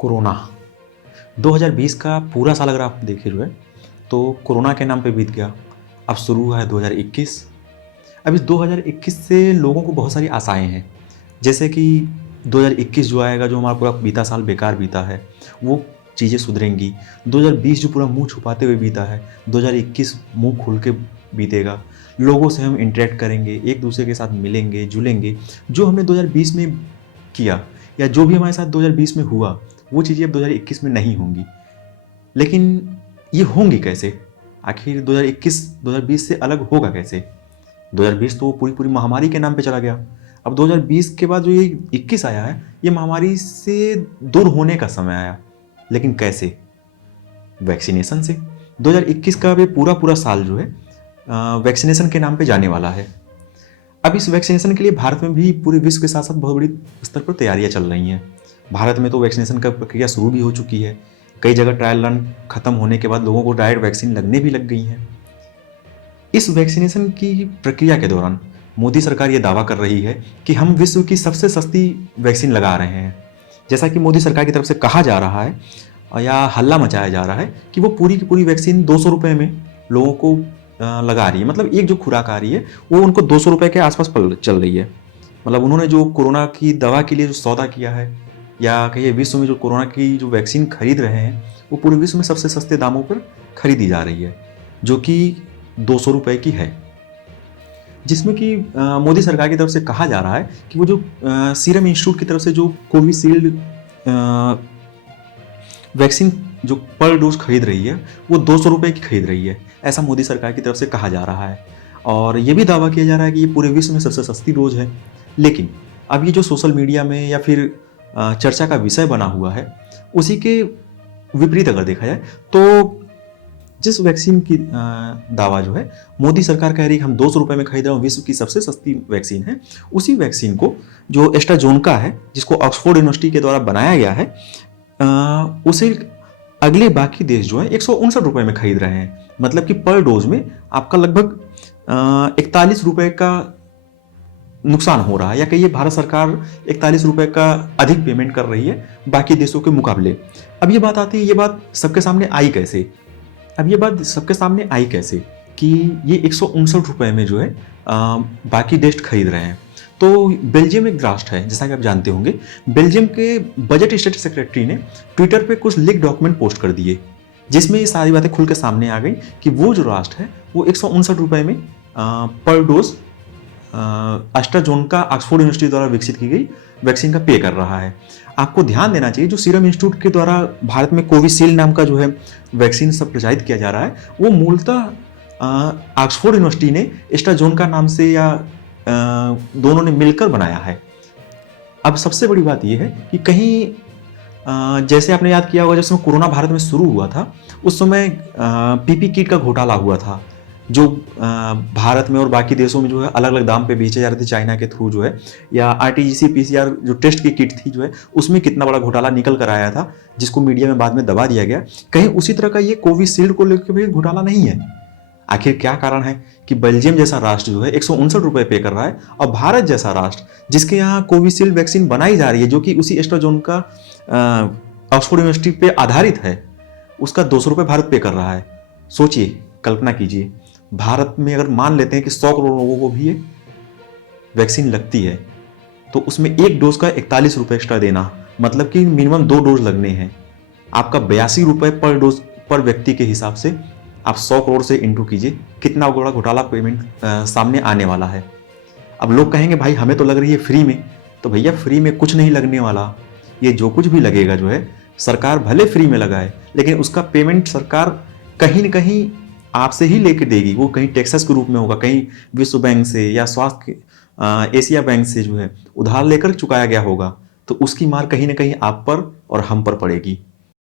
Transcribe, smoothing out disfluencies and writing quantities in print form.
Corona 2020 का पूरा साल अगर आप देखें जो है तो कोरोना के नाम पे बीत गया। अब शुरू हुआ है 2021। अब इस 2021 से लोगों को बहुत सारी आशाएं हैं, जैसे कि 2021 जो आएगा, जो हमारा पूरा बीता साल बेकार बीता है, वो चीज़ें सुधरेंगी। 2020 जो पूरा मुंह छुपाते हुए बीता है, 2021 मुंह खुल के बीतेगा। लोगों से हम इंटरेक्ट करेंगे, एक दूसरे के साथ मिलेंगे जुलेंगे। जो हमने 2020 में किया या जो भी हमारे साथ 2020 में हुआ, वो चीज़ें अब 2021 में नहीं होंगी। लेकिन ये होंगी कैसे? आखिर 2021 2020 से अलग होगा कैसे? 2020 तो पूरी पूरी महामारी के नाम पे चला गया। अब 2020 के बाद जो ये 21 आया है, ये महामारी से दूर होने का समय आया। लेकिन कैसे? वैक्सीनेशन से। 2021 का भी पूरा पूरा साल जो है वैक्सीनेशन के नाम पे जाने वाला है। अब इस वैक्सीनेशन के लिए भारत में भी पूरे विश्व के साथ साथ बहुत बड़ी स्तर पर तैयारियां चल रही हैं। भारत में तो वैक्सीनेशन का प्रक्रिया शुरू भी हो चुकी है। कई जगह ट्रायल रन खत्म होने के बाद लोगों को डायरेक्ट वैक्सीन लगने भी लग गई है। इस वैक्सीनेशन की प्रक्रिया के दौरान मोदी सरकार ये दावा कर रही है कि हम विश्व की सबसे सस्ती वैक्सीन लगा रहे हैं। जैसा कि मोदी सरकार की तरफ से कहा जा रहा है या हल्ला मचाया जा रहा है कि वो पूरी की पूरी वैक्सीन 200 रुपये में लोगों को लगा रही है। मतलब एक जो खुराक आ रही है वो उनको 200 रुपये के आसपास चल रही है। मतलब उन्होंने जो कोरोना की दवा के लिए जो सौदा किया है, या कहिए विश्व में जो कोरोना की जो वैक्सीन खरीद रहे हैं, वो पूरे विश्व में सबसे सस्ते दामों पर खरीदी जा रही है, जो कि 200 रुपये की है। जिसमें कि मोदी सरकार की तरफ से कहा जा रहा है कि वो जो सीरम इंस्टीट्यूट की तरफ से जो कोविशील्ड वैक्सीन जो पर डोज खरीद रही है, वो 200 रुपये की खरीद रही है। ऐसा मोदी सरकार की तरफ से कहा जा रहा है। और ये भी दावा किया जा रहा है कि ये पूरे विश्व में सबसे सस्ती डोज है। लेकिन अब ये जो सोशल मीडिया में या फिर चर्चा का विषय बना हुआ है, उसी के विपरीत अगर देखा जाए तो जिस वैक्सीन की दावा जो है मोदी सरकार कह रही है कि हम 200 रुपये में खरीद रहे हैं, विश्व की सबसे सस्ती वैक्सीन है, उसी वैक्सीन को जो एस्ट्राजेनेका है, जिसको ऑक्सफोर्ड यूनिवर्सिटी के द्वारा बनाया गया है, उसे अगले बाकी देश जो है 159 रुपये में खरीद रहे हैं। मतलब कि पर डोज में आपका लगभग 41 रुपये का नुकसान हो रहा है, या कहिए भारत सरकार 41 रुपये का अधिक पेमेंट कर रही है बाकी देशों के मुकाबले। अब ये बात आती है, ये बात सबके सामने आई कैसे? अब ये बात सबके सामने आई कैसे कि ये 159 रुपये में जो है बाकी देश खरीद रहे हैं। तो बेल्जियम एक राष्ट्र है, जैसा कि आप जानते होंगे। बेल्जियम के बजट स्टेट सेक्रेटरी ने ट्विटर पे कुछ लीक डॉक्यूमेंट पोस्ट कर दिए, जिसमें ये सारी बातें खुल के सामने आ गई कि वो जो राष्ट्र है वो 159 रुपये में पर डोज एस्ट्राजेनेका ऑक्सफोर्ड यूनिवर्सिटी द्वारा विकसित की गई वैक्सीन का पे कर रहा है। आपको ध्यान देना चाहिए, जो सीरम इंस्टीट्यूट के द्वारा भारत में कोविशील्ड नाम का जो है वैक्सीन सब प्रचारित किया जा रहा है, वो मूलतः ऑक्सफोर्ड यूनिवर्सिटी ने एस्ट्राजेनेका नाम से या दोनों ने मिलकर बनाया है। अब सबसे बड़ी बात यह है कि कहीं जैसे आपने याद किया होगा, जब समय कोरोना भारत में शुरू हुआ था, उस समय पीपी किट का घोटाला हुआ था, जो भारत में और बाकी देशों में जो है अलग अलग दाम पे बेचे जा रहे थे चाइना के थ्रू जो है, या आरटीजीसी पीसीआर जो टेस्ट की किट थी जो है, उसमें कितना बड़ा घोटाला निकल कर आया था, जिसको मीडिया में बाद में दबा दिया गया। कहीं उसी तरह का ये कोविशील्ड को लेकर भी घोटाला नहीं है। आखिर क्या कारण है कि बेल्जियम जैसा राष्ट्र जो है 159 रुपये पे कर रहा है, और भारत जैसा राष्ट्र जिसके यहाँ कोविशील्ड वैक्सीन बनाई जा रही है, जो कि उसी एस्ट्राजेनेका ऑक्सफोर्ड यूनिवर्सिटी पे आधारित है, उसका 200 रुपये भारत पे कर रहा है। सोचिए, कल्पना कीजिए, भारत में अगर मान लेते हैं कि 100 करोड़ लोगों को भी ये वैक्सीन लगती है, तो उसमें एक डोज का 41 रुपये एक्स्ट्रा देना, मतलब कि मिनिमम 2 डोज लगने हैं। आपका 82 रुपये पर डोज पर व्यक्ति के हिसाब से आप 100 करोड़ से इंटू कीजिए, कितना बड़ा घोटाला पेमेंट सामने आने वाला है। अब लोग कहेंगे भाई हमें तो लग रही है फ्री में, तो भैया फ्री में कुछ नहीं लगने वाला। ये जो कुछ भी लगेगा जो है, सरकार भले फ्री में लगाए, लेकिन उसका पेमेंट सरकार कहीं न कहीं आपसे ही लेके देगी। वो कहीं टैक्सेस के रूप में होगा, कहीं विश्व बैंक से या स्वास्थ्य एशिया बैंक से जो है उधार लेकर चुकाया गया होगा, तो उसकी मार कहीं ना कहीं आप पर और हम पर पड़ेगी।